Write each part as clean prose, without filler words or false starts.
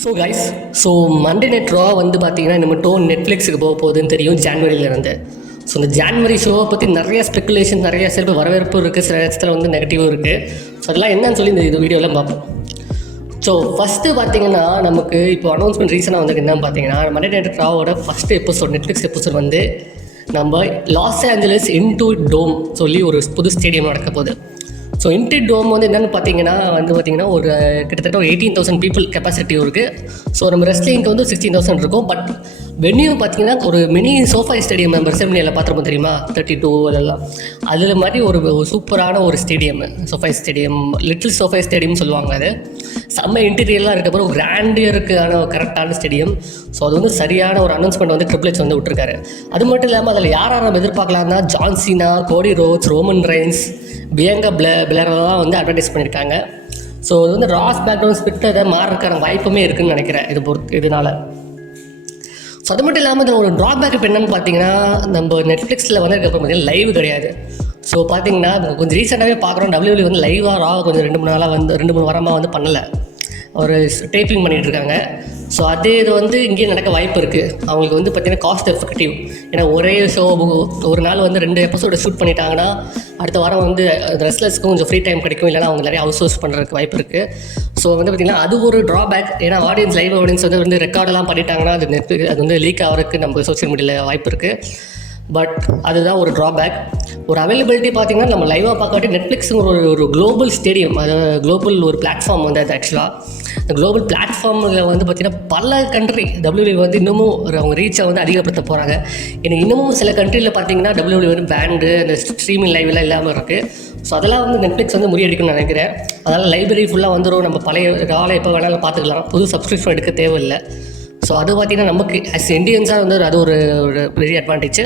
So guys, so Monday night ரா வந்து பார்த்தீங்கன்னா நம்ம நெட்ஃப்ளிக்ஸுக்கு போக போகுதுன்னு தெரியும் ஜான்வரியிலேருந்து. ஸோ இந்த ஜான்வரி ஷோவை பற்றி நிறைய ஸ்பெக்குலேஷன், நிறைய சில வரவேற்பு இருக்குது, சில இடத்துல வந்து நெகட்டிவும் இருக்குது. ஸோ அதெல்லாம் என்னன்னு சொல்லி இந்த வீடியோவில் பார்ப்போம். ஸோ ஃபஸ்ட்டு பார்த்தீங்கன்னா நமக்கு இப்போ அனௌன்ஸ்மெண்ட் ரீசனாக வந்து என்னன்னு பார்த்தீங்கன்னா மண்டே நைட் ராவோட ஃபஸ்ட்டு எபிசோட், நெட்ஃப்ளிக்ஸ் எபிசோட் வந்து நம்ம லாஸ் ஏஞ்சலஸ் இன்டூ டோம் சொல்லி ஒரு புது ஸ்டேடியம் நடக்க போகுது. ஸோ இன்டூ டோம் வந்து என்னென்னு பார்த்தீங்கன்னா ஒரு கிட்டத்தட்ட ஒரு 18,000 பீப்புள் கெப்பாசிட்டி இருக்குது. ஸோ நம்ம ரெஸ்லிங்க்கு வந்து 16,000 இருக்கும். பட் வென்யூ பார்த்தீங்கன்னா ஒரு மினி சோஃபா ஸ்டேடியம் நம்ம செமினியில் பார்த்துருப்போம் தெரியுமா, 32 அதெல்லாம். அதில் மாதிரி ஒரு சூப்பரான ஒரு stadium, sofa stadium, little sofa stadium சொல்லுவாங்க. அது செம்ம இன்டீரியர்லாம் இருக்கப்போ ஒரு கிராண்டியருக்கான கரெக்டான ஸ்டேடியம். ஸோ அது வந்து சரியான ஒரு அனௌன்ஸ்மெண்ட் வந்து ட்ரிபிள் எச் வந்து விட்டுருக்காரு. அது மட்டும் இல்லாமல் அதில் யார் நம்ம எதிர்பார்க்கலாம்னா John Cena, Cody Rhodes, Roman Reigns, Bianca பிளேரெல்லாம் வந்து அட்வர்டைஸ் பண்ணியிருக்காங்க. ஸோ இது வந்து ராஸ் பேக்ரவுண்ட் ஸ்பிட்டை மாறுறதுக்கான வாய்ப்புமே இருக்குதுன்னு நினைக்கிறேன் இதனால். ஸோ அது மட்டும் இல்லாமல் இதில் ஒரு ட்ராபேக் இப்போ என்னென்னு பார்த்தீங்கன்னா நம்ம நெட்ஃப்ளிக்ஸில் வந்து இருக்க பார்த்தீங்கன்னா லைவ் கிடையாது. ஸோ பார்த்தீங்கன்னா கொஞ்சம் ரீசெண்டாகவே பார்க்குறோம், WWE வந்து லைவாக ரா கொஞ்சம் 2-3 நாளாக வந்து 2-3 வாரமாக வந்து பண்ணலை, ஒரு டேப்பிங் பண்ணிகிட்ருக்காங்க. ஸோ அதே இது வந்து இங்கேயே நடக்க வாய்ப்பு இருக்குது. அவங்களுக்கு வந்து பார்த்திங்கன்னா காஸ்ட் எஃபெக்டிவ். ஏன்னா ஒரே ஷோ ஒரு நாள் வந்து 2 எபிசோடு ஷூட் பண்ணிட்டாங்கன்னா அடுத்த வாரம் வந்து ரெஸ்லர்ஸ்க்கும் கொஞ்சம் ஃப்ரீ டைம் கிடைக்கும், இல்லைனா அவங்க நிறைய அவுட் சோர்ஸ் பண்ணுறதுக்கு வாய்ப்பு இருக்குது. ஸோ வந்து பார்த்திங்கன்னா அது ஒரு ட்ராபேக். ஏன்னா லைவ் ஆடியன்ஸ் வந்து ரெக்கார்டெல்லாம் பண்ணிட்டாங்கன்னா அது வந்து லீக் ஆகிறதுக்கு நம்ம சோஷியல் மீடியாவில் வாய்ப்பு இருக்குது. பட் அதுதான் ஒரு ட்ராபேக். ஒரு அவைலபிலிட்டி பார்த்திங்கன்னா நம்ம லைவாக பார்க்காட்டி நெட்ஃப்ளிக்ஸுங்கிற ஒரு குளோபல் ஸ்டேடியம், அதாவது குளோபல் ஒரு பிளாட்ஃபார்ம் வந்து அது ஆக்சுவலாக இந்த குளோபல் பிளாட்ஃபார்மில் வந்து பார்த்திங்கன்னா பல கண்ட்ரி WWE வந்து இன்னமும் அவங்க ரீச்சை வந்து அதிகப்படுத்த போகிறாங்க. எனக்கு இன்னமும் சில கண்ட்ரியில் பார்த்திங்கன்னா WWE வந்து பேண்டு, அந்த ஸ்ட்ரீமிங் லைவெல்லாம் இல்லாமல் இருக்குது. ஸோ அதெல்லாம் வந்து நெட்ஃப்ளிக்ஸ் வந்து முறியடிக்கும்னு நினைக்கிறேன். அதனால் லைப்ரரி ஃபுல்லாக வந்துடும், நம்ம பழைய ராலை எப்போ வேணாலும் பார்த்துக்கலாம், புது சப்ஸ்கிரிப்ஷன் எடுக்க தேவையில்லை. ஸோ அது பார்த்திங்கன்னா நமக்கு ஆஸ் இண்டியன்ஸாக வந்து அது ஒரு பெரிய அட்வான்டேஜ்.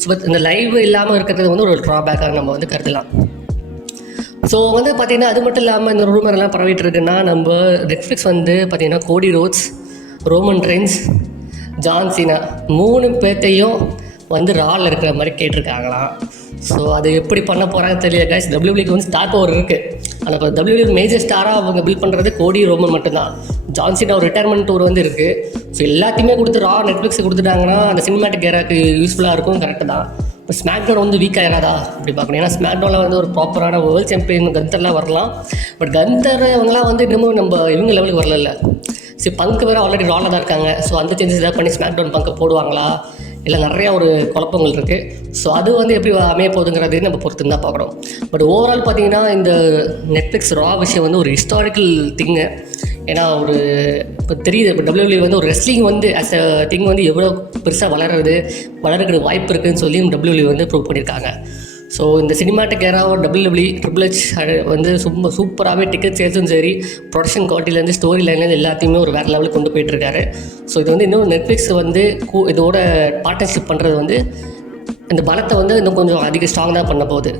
ஸோ பட் இந்த லைவ் இல்லாமல் இருக்கிறது வந்து ஒரு ட்ராபேக்காக நம்ம வந்து கருதலாம். ஸோ வந்து பார்த்திங்கன்னா அது மட்டும் இல்லாமல் இந்த ரூமர்லாம் பரவிட்டு இருக்குன்னா நம்ம நெட்ஃப்ளிக்ஸ் வந்து பார்த்திங்கன்னா கோடி Rhodes, Roman Reigns, John Cena 3 பேர்த்தையும் வந்து ரால் இருக்கிற மாதிரி கேட்டிருக்காங்களாம். ஸோ அது எப்படி பண்ண போகிறாங்க தெரியல கைஸ். WWEக்கு வந்து ஸ்டார் பவர் இருக்குது. ஆனால் இப்போ WWE மேஜர் ஸ்டாராக அவங்க பில்ட் பண்ணுறது கோடி ரோமன் மட்டும்தான். ஜான் சீனா ஒரு ரிட்டையர்மெண்ட் டூர் வந்து இருக்குது. ஸோ எல்லாத்தையுமே கொடுத்து நெட்ஃப்ளிக்ஸுக்கு கொடுத்துட்டாங்கன்னா அந்த சினிமேட்டிக் ஏராக்கு யூஸ்ஃபுல்லாக இருக்கும், கரெக்டு தான். இப்போ ஸ்மாக்டவுன் வந்து வீக் ஆகிடாதா அப்படி பார்க்கணும். ஏன்னா ஸ்மாக்டவுனில் வந்து ஒரு ப்ராப்பரான வேர்ல்டு சாம்பியன் கந்தர்லாம் வரலாம். பட் கந்தர் அவங்களாம் வந்து இன்னமும் நம்ம இவங்க லெவலுக்கு வரல. சரி, பங்கு வேறு ஆல்ரெடி ராலாக தான் இருக்காங்க. ஸோ அந்த சேஞ்சஸ் ஏதாவது பண்ணி ஸ்மாக்டவுன் பங்கு போடுவாங்களா, இல்லை நிறையா ஒரு குழப்பங்கள் இருக்குது. ஸோ அது வந்து எப்படி அமைய போகுதுங்கிறது நம்ம பொறுத்து தான் பார்க்குறோம். பட் ஓவரால் பார்த்திங்கன்னா இந்த நெட்ஃப்ளிக்ஸ் ரா விஷயம் வந்து ஒரு ஹிஸ்டாரிக்கல் திங்கு. ஏன்னா ஒரு இப்போ தெரியுது, இப்போ WWE வந்து ஒரு ரெஸ்லிங் வந்து ஆஸ் அ திங் வந்து எவ்வளோ பெருசாக வளர்கிற வாய்ப்பு இருக்குதுன்னு சொல்லி WWE வந்து ப்ரூவ் பண்ணியிருக்காங்க. ஸோ இந்த சினிமாட்டிக் ஏராவை WWE ட்ரிபிள் எச் வந்து சூப்பராகவே டிக்கெட் சேல்ஸும் சரி, ப்ரொடக்ஷன் குவாலிட்டிலேருந்து ஸ்டோரி லைன்லேருந்து எல்லாத்தையுமே ஒரு வேறு லெவலுக்கு கொண்டு போயிட்டுருக்காரு. ஸோ இது வந்து இன்னும் நெட்ஃப்ளிக்ஸ் வந்து இதோட பார்ட்னர்ஷிப் பண்ணுறது வந்து இந்த பலத்தை வந்து இன்னும் கொஞ்சம் அதிக ஸ்ட்ராங் தான் பண்ண போகுது.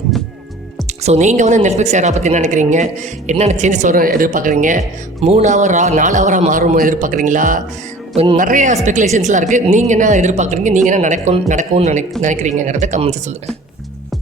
ஸோ நீங்கள் வந்து நெட்ஃப்ளிக்ஸ் ஏரா பற்றி என்ன நினைக்கிறீங்க? என்னென்ன சேஞ்சஸ் வரும் எதிர்பார்க்குறீங்க? 3 ஹவரா 4 ஹவராக மாறும் எதிர்பார்க்குறீங்களா? நிறைய ஸ்பெகுலேஷன்ஸ்லாம் இருக்குது. நீங்கள் என்ன எதிர்பார்க்குறீங்க? நீங்கள் என்ன நடக்கும்னு நினைக்கிறீங்கிறத கமெண்ட்ஸ் சொல்லுங்கள்.